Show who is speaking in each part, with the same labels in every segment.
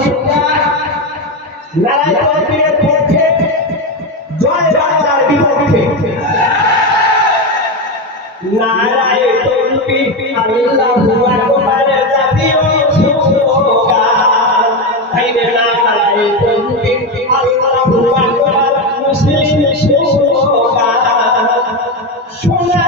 Speaker 1: সরকার লড়াই তহবিলের পক্ষে জয় বাংলার বিপক্ষে নারায় তহবিল আল্লাহু আকবার জাতীয় সরকার তাই নারায় তহবিল আল্লাহু আকবার মুসলিম সরকার সোনা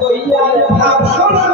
Speaker 1: কইয়ার ভাব শোনা